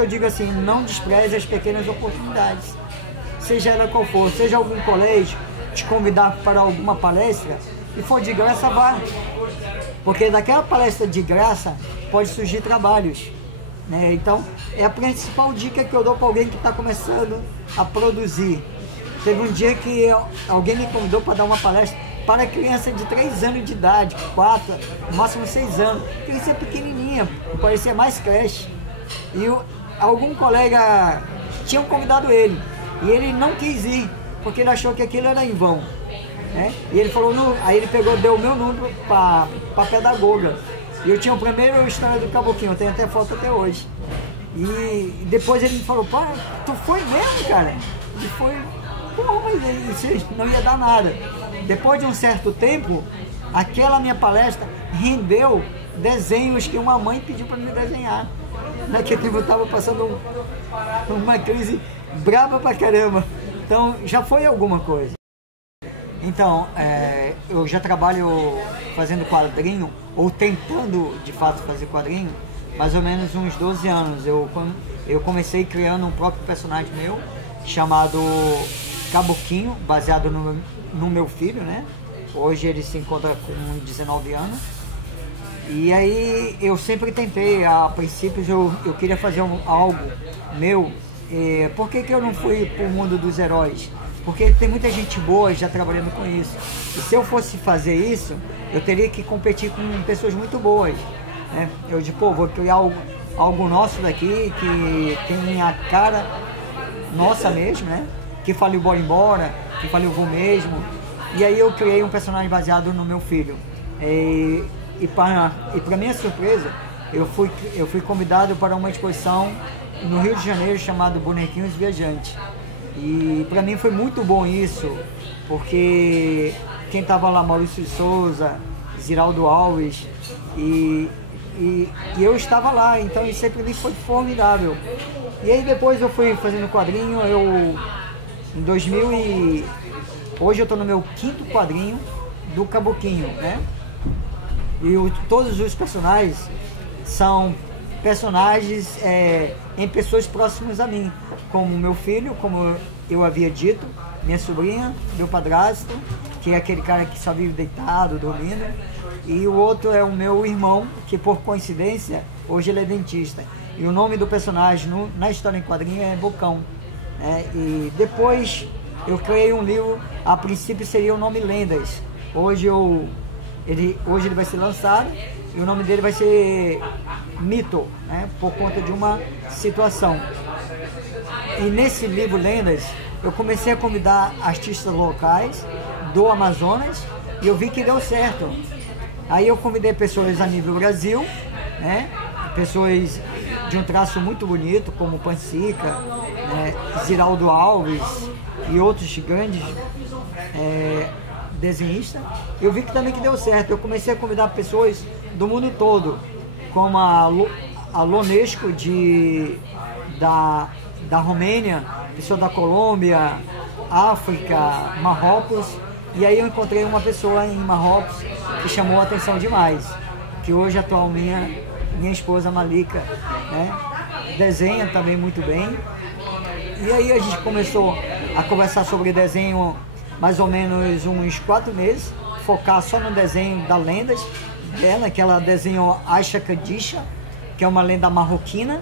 que eu digo assim, não despreze as pequenas oportunidades, seja ela qual for, seja algum colégio te convidar para alguma palestra e for de graça, vá, porque daquela palestra de graça pode surgir trabalhos, né? Então é a principal dica que eu dou para alguém que está começando a produzir. Teve um dia que alguém me convidou para dar uma palestra para criança de 3 anos de idade, 4, no máximo 6 anos, criança pequenininha, parecia mais creche. E algum colega tinha convidado ele, e ele não quis ir, porque ele achou que aquilo era em vão, né? E ele falou, aí ele pegou, deu o meu número para a pedagoga, e eu tinha o primeiro História do Caboquinho, eu tenho até foto até hoje. E depois ele me falou, pá, tu foi mesmo, cara? E foi, pô, mas isso não ia dar nada. Depois de um certo tempo, aquela minha palestra rendeu desenhos que uma mãe pediu para me desenhar. Naquele tempo eu estava passando uma crise braba pra caramba. Então já foi alguma coisa. Então, eu já trabalho fazendo quadrinho, ou tentando de fato fazer quadrinho, mais ou menos uns 12 anos. Eu comecei criando um próprio personagem meu, chamado Caboquinho, baseado no meu filho, né? Hoje ele se encontra com 19 anos. E aí eu sempre tentei, a princípio eu queria fazer algo meu. Por que eu não fui para o mundo dos heróis? Porque tem muita gente boa já trabalhando com isso. E se eu fosse fazer isso, eu teria que competir com pessoas muito boas, né? Eu digo, pô, vou criar algo nosso daqui, que tem a cara nossa mesmo, né? Que fale o bora embora, que fale o vou mesmo. E aí eu criei um personagem baseado no meu filho. E para minha surpresa, eu fui convidado para uma exposição no Rio de Janeiro chamada Bonequinhos Viajantes. E para mim foi muito bom isso, porque quem estava lá, Maurício de Souza, Ziraldo Alves, e eu estava lá, então isso para mim foi formidável. E aí depois eu fui fazendo quadrinho, em 2000 hoje eu estou no meu 5º quadrinho do Caboquinho, né? E todos os personagens são personagens em pessoas próximas a mim, como meu filho, como eu havia dito, minha sobrinha, meu padrasto, que é aquele cara que só vive deitado, dormindo, e o outro é o meu irmão, que por coincidência, hoje ele é dentista. E o nome do personagem na história em quadrinho é Bocão. E depois eu criei um livro, a princípio seria o nome Lendas. Hoje ele vai ser lançado e o nome dele vai ser Mito, né, por conta de uma situação. E nesse livro Lendas, eu comecei a convidar artistas locais do Amazonas e eu vi que deu certo. Aí eu convidei pessoas a nível Brasil, né, pessoas de um traço muito bonito, como Pansica, Ziraldo Alves e outros grandes desenhistas. Eu vi que também que deu certo. Eu comecei a convidar pessoas do mundo todo, como a Lonesco da Romênia, pessoa da Colômbia, África, Marrocos. E aí eu encontrei uma pessoa em Marrocos que chamou a atenção demais, que hoje atualmente minha esposa Malika, né, desenha também muito bem. E aí a gente começou a conversar sobre desenho mais ou menos uns 4 meses, focar só no desenho da Lendas dela, que ela desenhou Aisha Kadisha, que é uma lenda marroquina,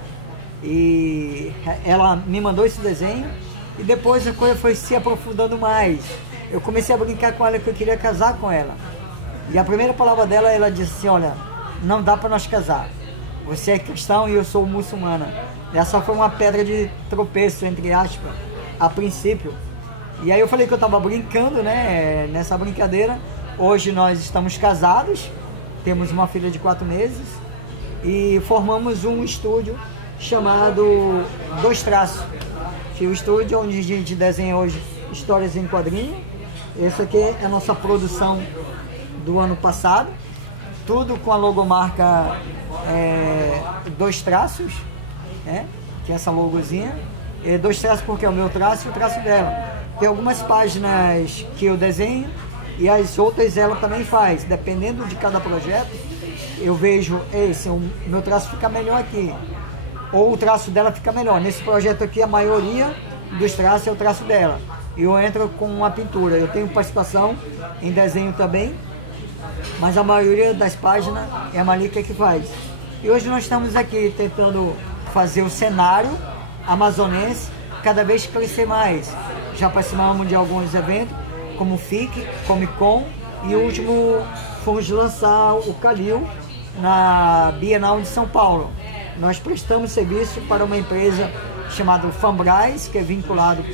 e ela me mandou esse desenho, e depois a coisa foi se aprofundando mais. Eu comecei a brincar com ela que eu queria casar com ela, e a primeira palavra dela, ela disse assim, olha, não dá para nós casar, você é cristão e eu sou muçulmana. Essa foi uma pedra de tropeço, entre aspas, a princípio. E aí eu falei que eu estava brincando, né, nessa brincadeira. Hoje nós estamos casados, temos uma filha de 4 meses e formamos um estúdio chamado Dois Traços, que é o estúdio onde a gente desenha hoje histórias em quadrinho. Essa aqui é a nossa produção do ano passado, tudo com a logomarca Dois Traços, né, que é essa logozinha. Dois traços porque é o meu traço e o traço dela. Tem algumas páginas que eu desenho e as outras ela também faz. Dependendo de cada projeto, eu vejo, o meu traço fica melhor aqui. ou o traço dela fica melhor. Nesse projeto aqui, a maioria dos traços é o traço dela. E eu entro com uma pintura. Eu tenho participação em desenho também, mas a maioria das páginas é a Malika que faz. E hoje nós estamos aqui tentando fazer o cenário amazonense cada vez crescer mais. Já participamos de alguns eventos, como o FIC, Comic Con, e o último fomos lançar o Calil na Bienal de São Paulo. Nós prestamos serviço para uma empresa chamada Fanbras, que é vinculado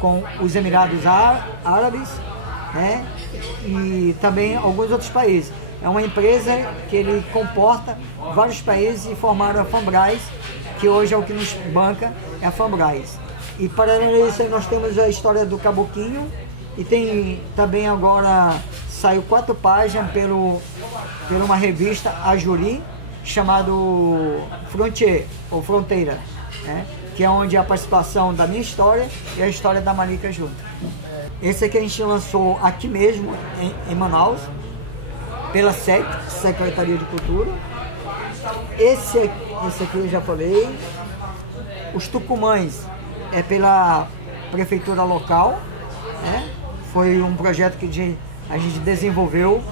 com os Emirados Árabes, né? E também alguns outros países. É uma empresa que ele comporta vários países e formaram a Fanbras, que hoje é o que nos banca, é a Fanbras. E paralelo a isso, nós temos a história do Caboquinho, e tem também agora, saiu 4 páginas por uma revista, a Juri, chamado Frontier, ou Fronteira, né? Que é onde a participação da minha história e a história da Malika junto. Esse aqui a gente lançou aqui mesmo, em Manaus, pela SEC, Secretaria de Cultura. Esse aqui eu já falei. Os Tucumães é pela prefeitura local, né? Foi um projeto que a gente desenvolveu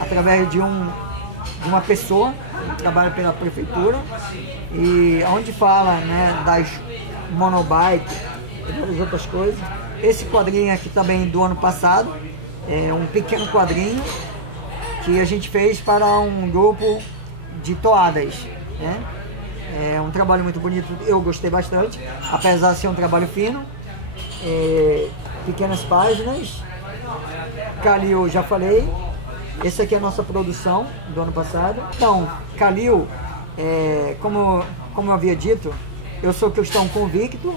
através de uma pessoa que trabalha pela prefeitura, e onde fala, né, das monobikes e várias outras coisas. Esse quadrinho aqui também do ano passado, é um pequeno quadrinho que a gente fez para um grupo de toadas, né? É um trabalho muito bonito, eu gostei bastante, apesar de ser um trabalho fino. Pequenas páginas. Calil, já falei. Esse aqui é a nossa produção do ano passado. Então, Calil, como eu havia dito, eu sou cristão convicto,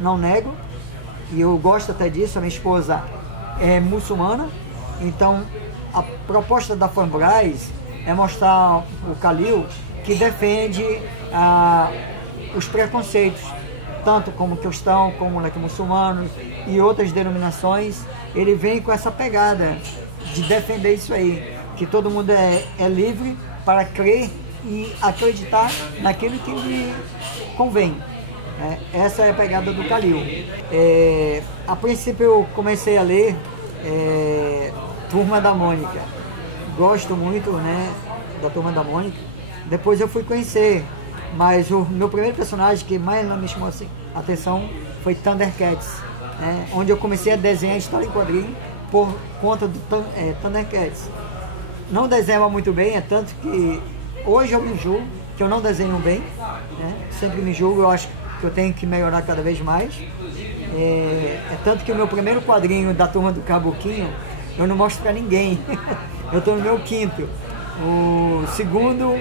não nego, e eu gosto até disso. A minha esposa é muçulmana, então a proposta da Fanbras é mostrar o Calil que defende os preconceitos, tanto como cristão, como muçulmanos e outras denominações. Ele vem com essa pegada de defender isso aí, que todo mundo é livre para crer e acreditar naquilo que lhe convém. Essa é a pegada do Calil. A princípio eu comecei a ler Turma da Mônica. Gosto muito, né, da Turma da Mônica. Depois eu fui conhecer, mas o meu primeiro personagem que mais me chamou a atenção foi Thundercats, né, onde eu comecei a desenhar história em quadrinho por conta do Thundercats. Não desenhava muito bem, é tanto que hoje eu me julgo que eu não desenho bem, né? Sempre me julgo, eu acho que eu tenho que melhorar cada vez mais. É tanto que o meu primeiro quadrinho da Turma do Caboquinho eu não mostro para ninguém. Eu estou no meu 5º. O segundo,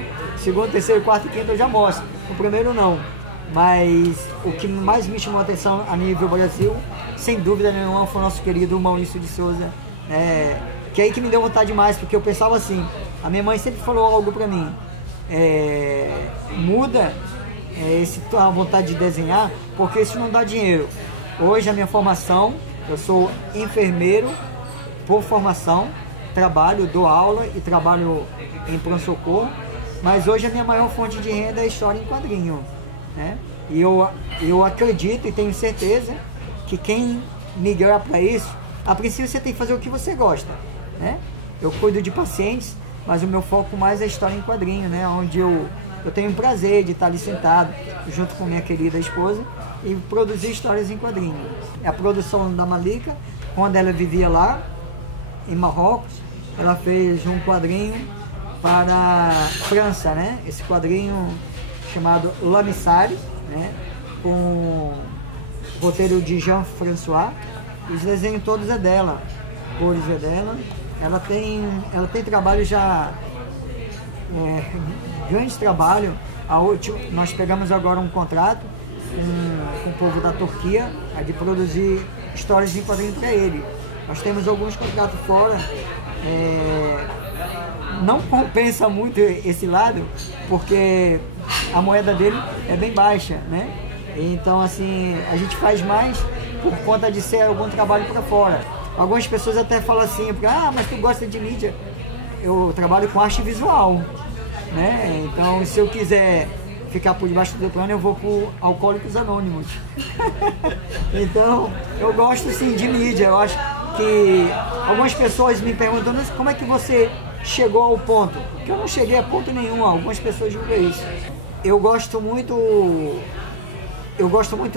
terceiro, quarto e quinto eu já mostro. O primeiro não. Mas o que mais me chamou a atenção a nível Brasil, sem dúvida nenhuma, foi o nosso querido Maurício de Souza. Que é aí que me deu vontade mais, porque eu pensava assim, a minha mãe sempre falou algo para mim, muda a vontade de desenhar, porque isso não dá dinheiro. Hoje a minha formação, eu sou enfermeiro por formação, dou aula e trabalho em pronto-socorro, mas hoje a minha maior fonte de renda é história em quadrinho, né? E eu acredito e tenho certeza que quem migrar para isso, a princípio você tem que fazer o que você gosta, né? Eu cuido de pacientes, mas o meu foco mais é história em quadrinho, né? Onde eu tenho o prazer de estar ali sentado junto com minha querida esposa e produzir histórias em quadrinho. A produção da Malika, quando ela vivia lá em Marrocos, ela fez um quadrinho para a França, né? Esse quadrinho chamado Lamissari, né? Com roteiro de Jean-François. Os desenhos todos é dela, cores é dela. Ela tem trabalho já, grande trabalho. Nós pegamos agora um contrato com o povo da Turquia, de produzir histórias em quadrinho para ele. Nós temos alguns contratos fora, não compensa muito esse lado, porque a moeda dele é bem baixa, né? Então, assim, a gente faz mais por conta de ser algum trabalho para fora. Algumas pessoas até falam assim, mas tu gosta de mídia. Eu trabalho com arte visual, né? Então, se eu quiser ficar por debaixo do plano, eu vou por Alcoólicos Anônimos. Então, eu gosto sim de mídia. Eu acho que algumas pessoas me perguntam, mas como é que você chegou ao ponto? Porque eu não cheguei a ponto nenhum, algumas pessoas julgam isso. Eu gosto muito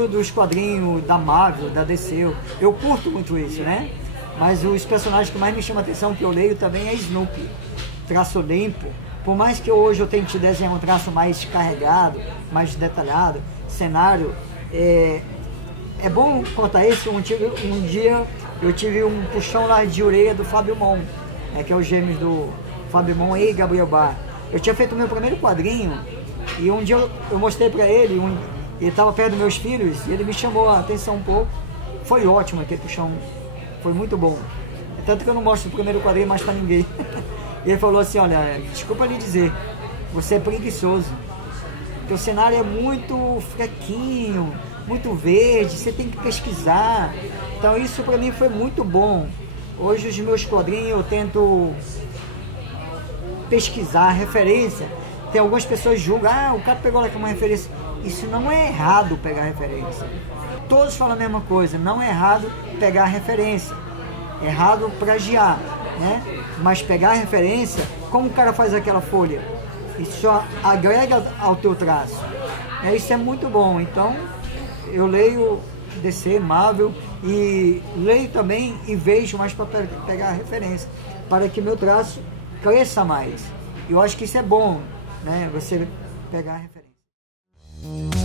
dos quadrinhos da Marvel, da DC, eu curto muito isso, né? Mas os personagens que mais me chamam a atenção, que eu leio também, é Snoopy, traço limpo. Por mais que hoje eu tente desenhar um traço mais carregado, mais detalhado, cenário, é bom contar isso. Um dia eu tive um puxão lá de orelha do Fábio Mon, que é os gêmeos do Fábio Mon e Gabriel Bá. Eu tinha feito o meu primeiro quadrinho e um dia eu mostrei para ele, ele estava perto dos meus filhos e ele me chamou a atenção um pouco. Foi ótimo aquele puxão, foi muito bom. Tanto que eu não mostro o primeiro quadrinho mais para ninguém. E ele falou assim, olha, desculpa lhe dizer, você é preguiçoso. Porque o cenário é muito fraquinho, muito verde, você tem que pesquisar. Então isso para mim foi muito bom. Hoje os meus quadrinhos eu tento pesquisar referência. Tem algumas pessoas que julgam, o cara pegou lá com uma referência. Isso não é errado pegar referência. Todos falam a mesma coisa, não é errado pegar referência. É errado plagiar, né? Mas pegar referência, como o cara faz aquela folha? Isso só agrega ao teu traço. Isso é muito bom. Então, eu leio DC, Marvel, e leio também e vejo mais para pegar referência, para que meu traço cresça mais. Eu acho que isso é bom, né? Você pegar referência.